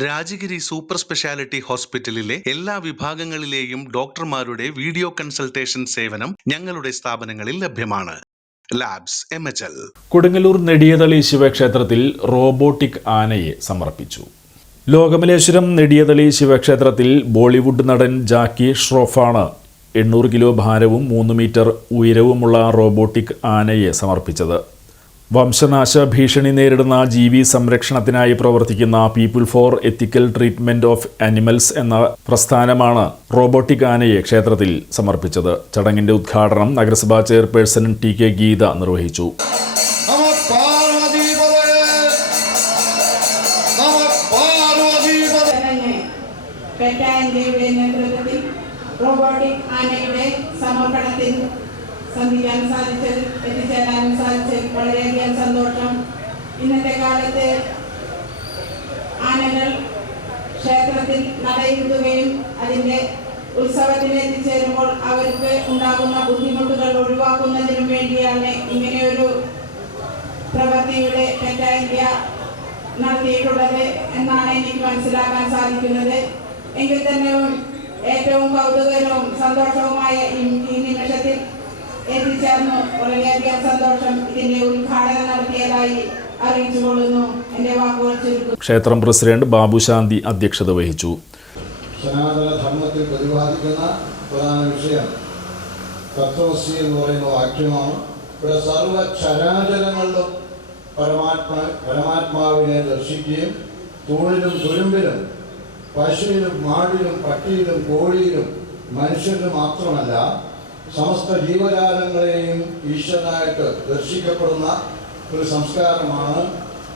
Rajagiri super speciality ഹോസ്പിറ്റലിലെ എല്ലാ വിഭാഗങ്ങളിലെയും ഡോക്ടർമാരുടെ വീഡിയോ കൺസൾട്ടേഷൻ സേവനം ഞങ്ങളുടെ സ്ഥാപനങ്ങളിൽ ലഭ്യമാണ്. Labs M H L. Kodungallur Nediyathali ശിവക്ഷേത്രത്തിൽ റോബോട്ടിക് ആനയെ സമർപ്പിച്ചു. ലോകമലേശ്വരം നെടിയതളി ശിവക്ഷേത്രത്തിൽ ബോളിവുഡ് നടൻ ജാക്കി ഷ്രോഫാണ് എണ്ണൂറ് കിലോ ഭാരവും മൂന്ന് മീറ്റർ ഉയരവുമുള്ള റോബോട്ടിക് ആനയെ സമർപ്പിച്ചത്. വംശനാശ ഭീഷണി നേരിടുന്ന ജീവി സംരക്ഷണത്തിനായി പ്രവർത്തിക്കുന്ന people for ethical treatment of animals എന്ന പ്രസ്ഥാനമാണ് റോബോട്ടിക് ആനയെ ക്ഷേത്രത്തിൽ സമർപ്പിച്ചത്. ചടങ്ങിന്റെ ഉദ്ഘാടനം നഗരസഭാ ചെയർപേഴ്സൺ ടി കെ ഗീത നിർവഹിച്ചു. റോബോട്ടിക് ആനയുടെ സമർപ്പണത്തിൽ സന്ധിക്കാൻ സാധിച്ചത് എത്തിച്ചേരാനും സാധിച്ചത് വളരെയധികം സന്തോഷം ഇന്നത്തെ കാലത്ത് ആനകൾ ക്ഷേത്രത്തിൽ നടയിരുത്തുകയും അതിന്റെ ഉത്സവത്തിന് എത്തിച്ചേരുമ്പോൾ അവർക്ക് ഉണ്ടാകുന്ന ബുദ്ധിമുട്ടുകൾ ഒഴിവാക്കുന്നതിനും വേണ്ടിയാണ് ഇങ്ങനെയൊരു പ്രവൃത്തിയുടെ ഇന്ത്യ നടത്തിയിട്ടുള്ളത് എന്നാണ് എനിക്ക് മനസ്സിലാക്കാൻ സാധിക്കുന്നത് എങ്കിൽ തന്നെ ഏറ്റവും കൗതുകരവും സന്തോഷവുമായ ഈ നിമിഷത്തിൽ എത്തിച്ചേർന്നു വളരെയധികം സന്തോഷം. ഇതിന്റെ ഉദ്ഘാടനം നടത്തിയതായി അറിയിച്ചുകൊള്ളുന്നു. എന്റെ വാക്കുകൾ ചുരുക്കുന്നു. ക്ഷേത്രം പ്രസിഡന്റ് ബാബുശാന്തി അധ്യക്ഷത വഹിച്ചു. സനാതന ധർമ്മത്തിൽ പ്രതിപാദിക്കുന്ന പ്രധാന വിഷയം തത്വശ്രീ എന്ന് പറയുന്ന വാക്യമാണ്. ഇവിടെ സർവ ചരാചരങ്ങളിലും പരമാത്മാ പരമാത്മാവിനെ ദർശിക്കുകയും തൂണിലും തുരുമ്പിലും പശുവിലും മാടിലും പട്ടിയിലും കോഴിയിലും മനുഷ്യരിലും മാത്രമല്ല സമസ്ത ജീവജാലങ്ങളെയും ഈശ്വരനായിട്ട് ദർശിക്കപ്പെടുന്ന ഒരു സംസ്കാരമാണ്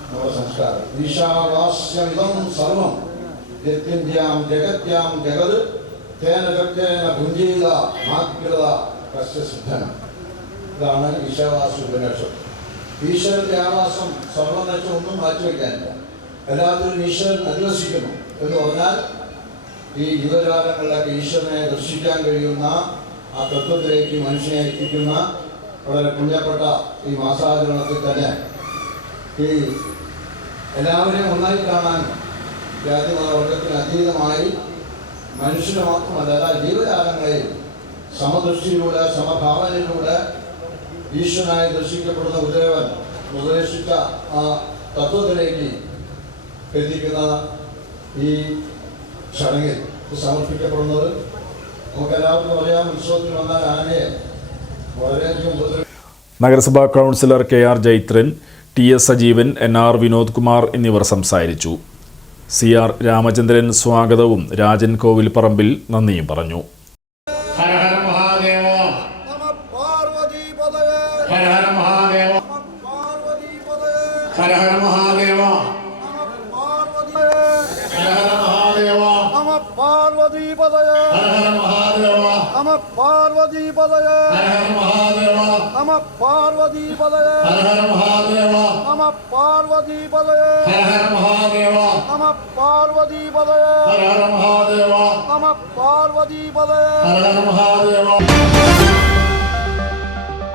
നമ്മുടെ സംസ്കാരം. ഈശാവാസ്യമിതം സർവം. ജത്യന്ത്യാം ജഗത്യാം ജഗത്. തേന കൃത്യേന ഭുഞ്ചീത മാഗ്രത കസ്യസിദ്ധനം ഇതാണ് ഈശാവാസ ഉപനിഷത്ത്. ഈശ്വരന്റെ ആവാസം സർവം വെച്ച് ഒന്നും മാറ്റിവെക്കാനില്ല എല്ലാത്തിലും ഈശ്വരൻ അധിവസിക്കുന്നു എന്ന് പറഞ്ഞാൽ ഈ യുവജാലങ്ങളിലൊക്കെ ഈശ്വരനെ ദർശിക്കാൻ കഴിയുന്ന ആ തത്വത്തിലേക്ക് മനുഷ്യനെ എത്തിക്കുന്ന വളരെ പുണ്യപ്പെട്ട ഈ മാസാചരണത്തിൽ തന്നെ ഈ എല്ലാവരെയും ഒന്നായി കാണാൻ ജാതിമതവർഗത്തിന് അതീതമായി മനുഷ്യനെ മാത്രമല്ല എല്ലാ ജീവജാലങ്ങളെയും സമദൃഷ്ടിയിലൂടെ സമഭാവനയിലൂടെ ഈശ്വരനായി ദർശിക്കപ്പെടുന്ന ഉദയവൻ ഉപദേശിച്ച ആ തത്വത്തിലേക്ക് എത്തിക്കുന്ന ഈ ചടങ്ങിൽ സമർപ്പിക്കപ്പെടുന്നത് നമുക്കെല്ലാവർക്കും അറിയാം ഉത്സവത്തിൽ വന്നാൽ ആനയെ വളരെയധികം നഗരസഭാ councillor K R Jaithran T S Sajeevan N R Vinod Kumar എന്നിവർ സംസാരിച്ചു. സി ആർ രാമചന്ദ്രൻ സ്വാഗതവും രാജൻ കോവിൽ പറമ്പിൽ നന്ദിയും പറഞ്ഞു. ഹര ഹര മഹാദേവ. பார்வதி பதய நம பார்வதி பதய நம பார்வதி பதய நம பார்வதி பதய நம பார்வதி பதய நம பார்வதி பதய